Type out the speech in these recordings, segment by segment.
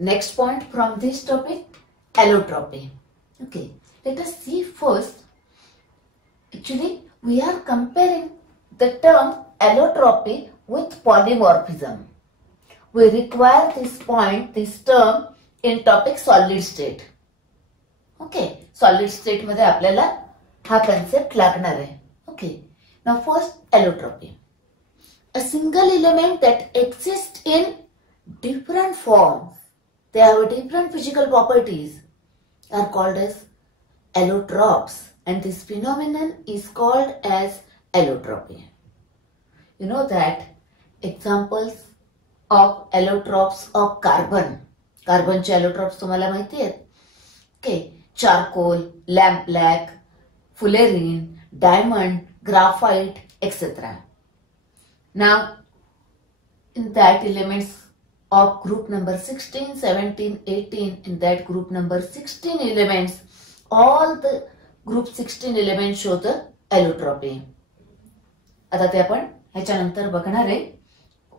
Next point from this topic, allotropy. Okay, let us see first. Actually, we are comparing the term allotropy with polymorphism. We require this term in topic solid state. Okay, solid state मध्ये आपल्याला हा concept लागणार आहे. Okay, now first allotropy. A single element that exists in different forms, they have different physical properties, are called as allotropes, and this phenomenon is called as allotropy. You know that examples of allotropes of carbon. Carbonचे allotropes तुम्हाला माहिती आहेत? Okay, charcoal, lamp black, fullerene, diamond, graphite, etc. Now, in that elements of group number 16, 17, 18, in that group number 16 elements, all the group 16 elements show the allotropy. आता ते आपण ह्याच्यानंतर बघणार आहे.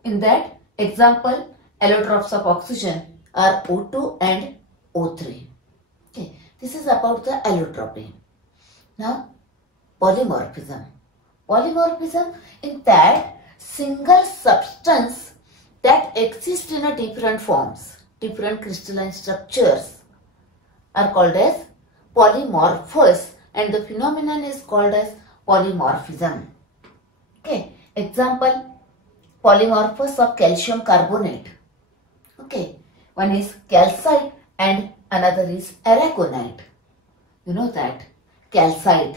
In that example, allotropes of oxygen are O2 and O3. Okay, this is about the allotropy. Now, polymorphism. Polymorphism, in that single substance that exists in a different forms, different crystalline structures are called as polymorphous, and the phenomenon is called as polymorphism. Okay, example, polymorphous of calcium carbonate. Okay, one is calcite and another is aragonite. You know that calcite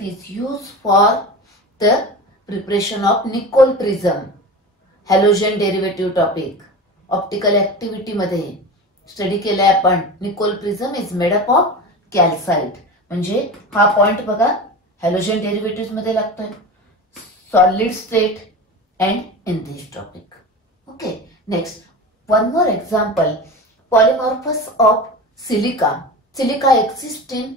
is used for the preparation of nickel prism. Halogen derivative topic optical activity मध्ये study केलाय आपण. Nicol prism is made up of calcite. म्हणजे हा point बघा halogen derivative मध्ये लागतोय. Solid state and in this topic. Okay, next one more example, polymorphs of silica. Silica exist in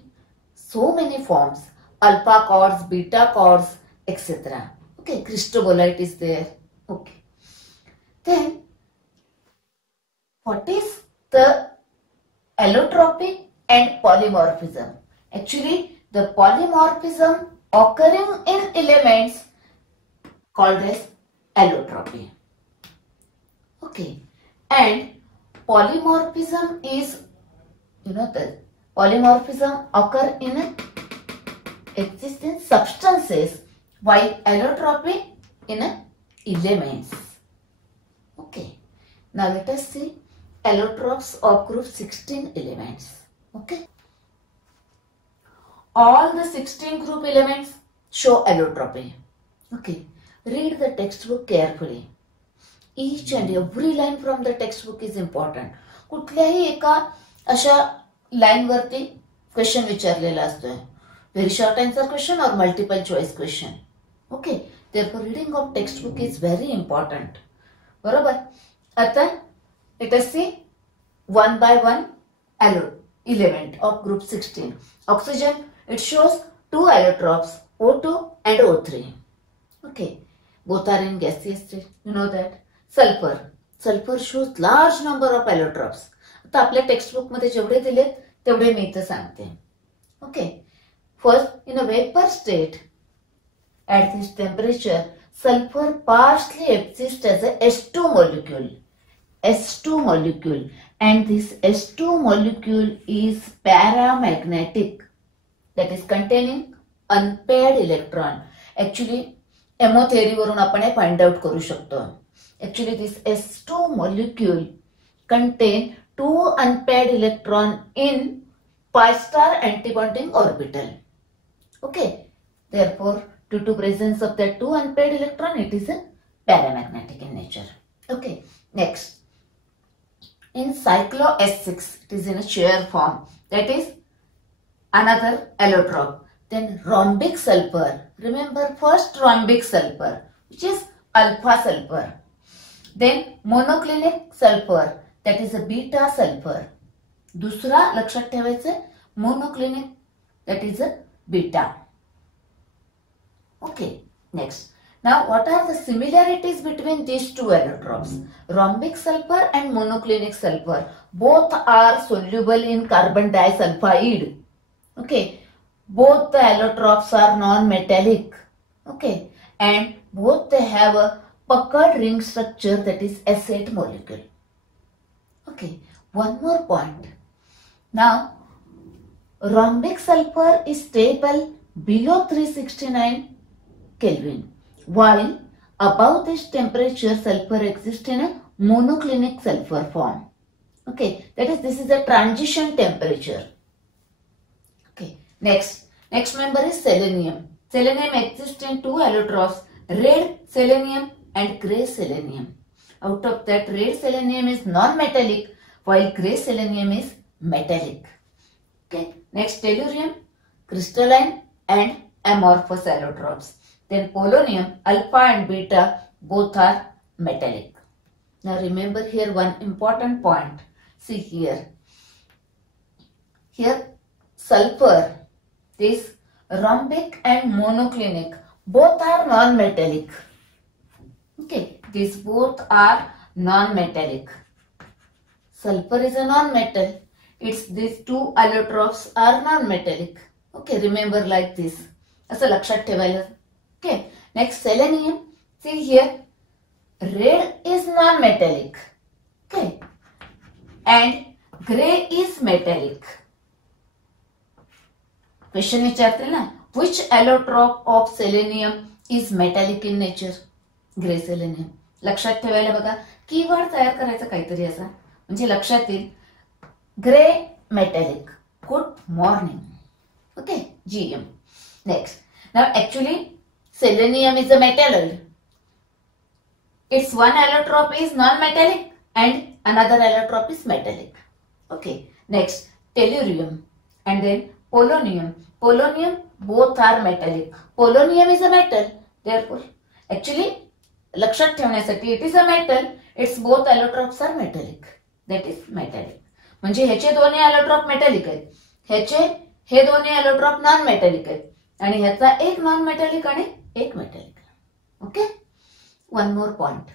so many forms, alpha quartz, beta quartz, etcetera. Okay, cristobalite is there. Okay, then what is the allotropy and polymorphism? Actually, the polymorphism occurring in elements called as allotropy. Okay, and polymorphism is, you know, the polymorphism occur in existing substances while allotropy in elements. Okay, now let us see allotropes of group 16 elements. Okay, all the 16 group elements show allotropy. Okay, read the textbook carefully. Each and every line from the textbook is important. कुठल्याही एका अशा line वरती question विचारलेला असतोय. Very short answer question और multiple choice question. Okay, therefore reading of textbook is very important. बरोबर. आता let us see one by one element of group 16. Oxygen, it shows two allotropes, O2 and O3. Okay, both are in gaseous state, you know that. Sulfur shows large number of allotropes. आता आपल्या textbook मध्ये जेवढे दिलेत तेवढे मी इथे सांगते. Okay, first in a vapor state at this temperature, sulfur partially exists as a S2 molecule. S2 molecule, and this S2 molecule is paramagnetic, that is containing unpaired electron. Actually, MO theory वरून आपण हे find out करू शकतो. Actually, this S2 molecule contain two unpaired electron in pi star antibonding orbital. Okay, therefore due to presence of the two unpaired electron, it is a paramagnetic in nature. Okay, next. In cyclo S6, it is in a chair form. That is another allotrope. Then rhombic sulfur. Remember first rhombic sulfur, which is alpha sulfur. Then monoclinic sulfur, that is a beta sulfur. दूसरा लक्षात ठेवायचं monoclinic, that is a beta. Okay, next Now, what are the similarities between these two allotropes? Rhombic sulfur and monoclinic sulfur. Both are soluble in carbon disulfide. Okay. Both the allotropes are non-metallic. Okay. And both they have a puckered ring structure, that is S8 molecule. Okay. One more point. Now, rhombic sulfur is stable below 369 Kelvin, while above this temperature sulfur exists in a monoclinic sulfur form. Okay, that is, this is a transition temperature. Okay, next member is selenium. Selenium exists in two allotropes, red selenium and grey selenium. Out of that, red selenium is non-metallic while grey selenium is metallic. Okay, next tellurium, crystalline and amorphous allotropes. Then polonium, alpha and beta, both are metallic. Now remember here one important point. See here. Here sulfur, this rhombic and monoclinic, both are non-metallic. Okay, these both are non-metallic. Sulfur is a non-metal. These two allotropes are non-metallic. Okay, remember like this. असं लक्षात ठेवायला. Okay, next selenium. See here, red is non-metallic. Okay, and grey is metallic. Question विचारतील ना, which allotrope of selenium is metallic in nature? Grey selenium. लक्षात ठेवायला बघा, keyword तयार करायचा काहीतरी असा, म्हणजे लक्षात येईल. Grey metallic. Good morning. Okay, GM. Next. Now actually selenium is a metalloid. Its one allotrope is non-metallic and another allotrope is metallic. Okay. Next, tellurium and then polonium. Polonium, both are metallic. Polonium is a metal. Therefore, actually लक्षात ठेवण्यासाठी it is a metal. Its both allotropes are metallic. That is metallic. म्हणजे ह्याचे दोन्ही अलॉट्रॉप metallic आहेत, ह्याचे हे दोन्ही अलॉट्रॉप non metallic आहेत, आणि ह्याचा एक नॉन मेटॅलिक आणि एक metallic. Okay, one more point.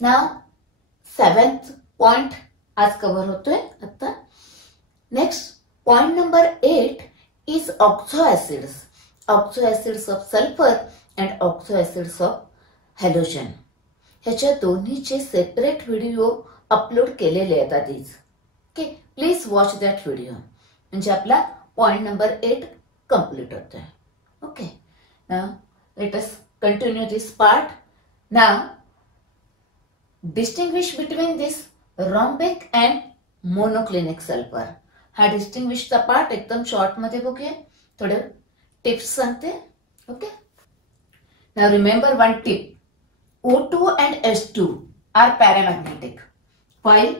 Now 7th point आज कव्हर होतोय आता. Next point number 8 is oxo acids. Oxo acids of sulphur and oxo acids of halogen. ह्याच्या दोन्हीचे सेपरेट व्हिडिओ अपलोड केलेले आहेत आधीच. Okay, please watch that video. म्हणजे आपला पॉइंट नंबर 8 कंप्लीट होतोय. Okay, now let us continue this part. Now distinguish between this rhombic and monoclinic sulphur. हा डिस्टिंग्विशचा पार्ट एकदम शॉर्ट मध्ये बघूया. थोडे टिप्स सांगते. Okay, now remember one tip. O2 and S2 are paramagnetic, while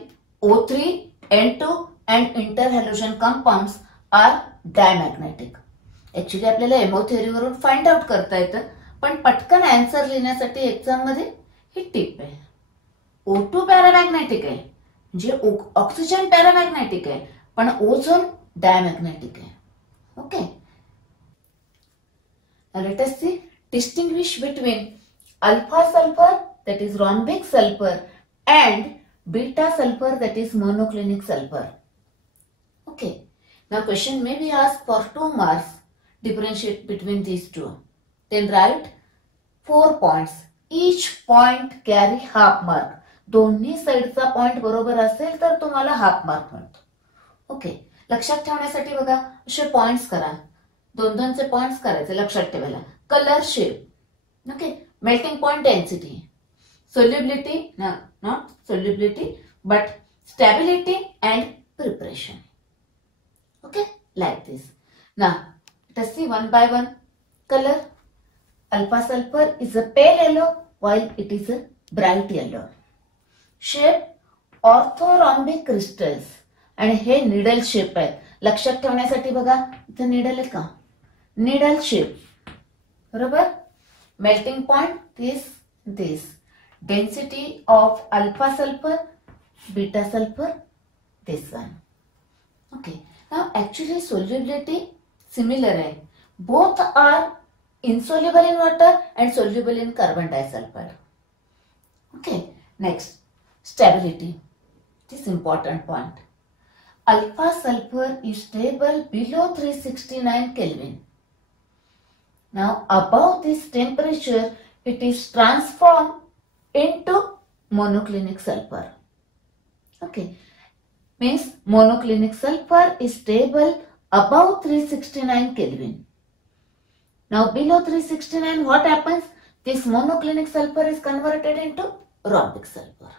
O3, N2 and interhalogen compounds are diamagnetic. Actually आपल्याला ammo theory वरून find out करता येतं, पण पटकन आन्सर लिहिण्यासाठी एक्झाम मध्ये ही टिप आहे. O2 पॅरामॅग्नेटिक आहे, म्हणजे ऑक्सिजन पॅरामॅग्नेटिक आहे, पण ओझोन डायमॅग्नेटिक आहे. Okay, let us see distinguish between alpha sulfur, that is rhombic sulfur, and beta sulfur, that is monoclinic sulfur. Okay, now question may be asked for 2 marks. Differentiate between these two. Then write 4 points. Each point carry half mark. दोन्ही साइडचा point बरोबर असेल तर तुम्हाला half mark मिळतो. Okay, लक्षात ठेवण्यासाठी बघा असे पॉइंट्स करा. 2-2चे पॉइंट्स करायचे लक्षात ठेवायला. Colour shape. Okay, melting point density, solubility, no, not solubility, but stability and preparation. Okay, like this. Now, let us see one by one. Color. Alpha sulfur is a pale yellow while it is a bright yellow. Shape, orthorhombic crystals. आणि हे needle shape आहे. लक्षात ठेवण्यासाठी बघा इथे needle आहे का, needle shape. बरोबर. Melting point, this. Density of alpha sulfur, beta sulfur, this one. Okay. Now actually solubility similar है. Both are insoluble in water and soluble in carbon disulfide. Okay, next, stability. This important point. Alpha sulfur is stable below 369 Kelvin. Now above this temperature, it is transformed into monoclinic sulfur. Okay, means monoclinic sulfur is stable above 369 Kelvin. Now below 369, what happens? This monoclinic sulfur is converted into rhombic sulfur.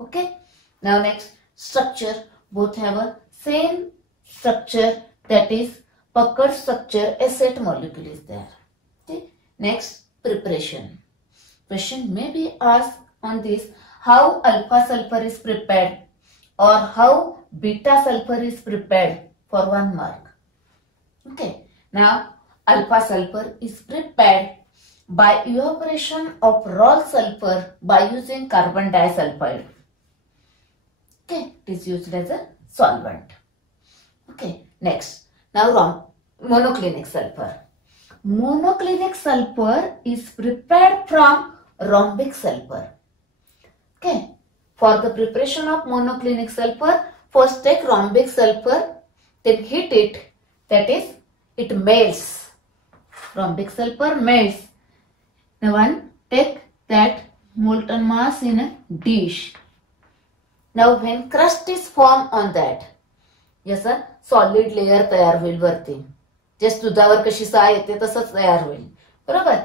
Okay. Now next, structure. Both have a same structure, that is puckered structure, acid molecule is there. Okay. Next, preparation. Question may be asked on this, how alpha sulfur is prepared or how beta sulfur is prepared, for 1 mark. Okay. Now alpha sulfur is prepared by evaporation of raw sulfur by using carbon disulfide. Okay, it is used as a solvent. Okay, next, now monoclinic sulfur. Monoclinic sulfur is prepared from rhombic sulfur. Okay, for the preparation of monoclinic sulfur, first take rhombic sulfur, then heat it, that is, it melts. Rhombic sulfur melts. Now one, take that molten mass in a dish. Now when crust is formed on that, yes sir, solid layer तयार होईल वरती. Just दुधावर कशी साय येते तसंच तयार होईल. बरोबर.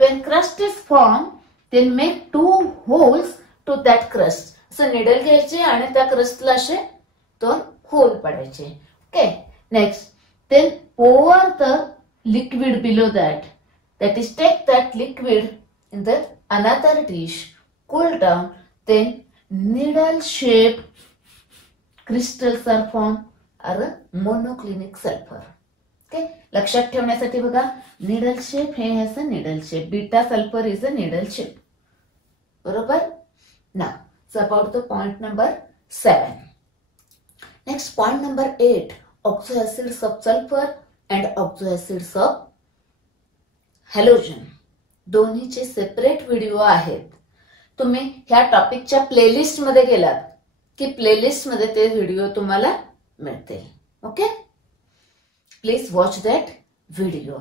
When crust is formed, then make 2 holes to that crust. असं निडल घ्यायचे आणि त्या crustला असे 2 whole पाडायचे. Okay. Next, then pour the liquid below that. That is, take that liquid in the another dish, cool down, then needle shaped crystals are formed are a monoclinic sulfur. Okay, लक्षात ठेवण्यासाठी बघा, needle shape हे has a needle shape, beta sulfur is a needle shape. बरोबर. Now, it's about the point number 7. Next, point number 8, oxoacids of sulfur and oxoacids of halogen. दोन्हीचे separate video आहेत. तुम्ही ह्या टॉपिकच्या playlist मध्ये गेलात की playlist मध्ये ते व्हिडिओ तुम्हाला मिळतील. Okay, please watch that video.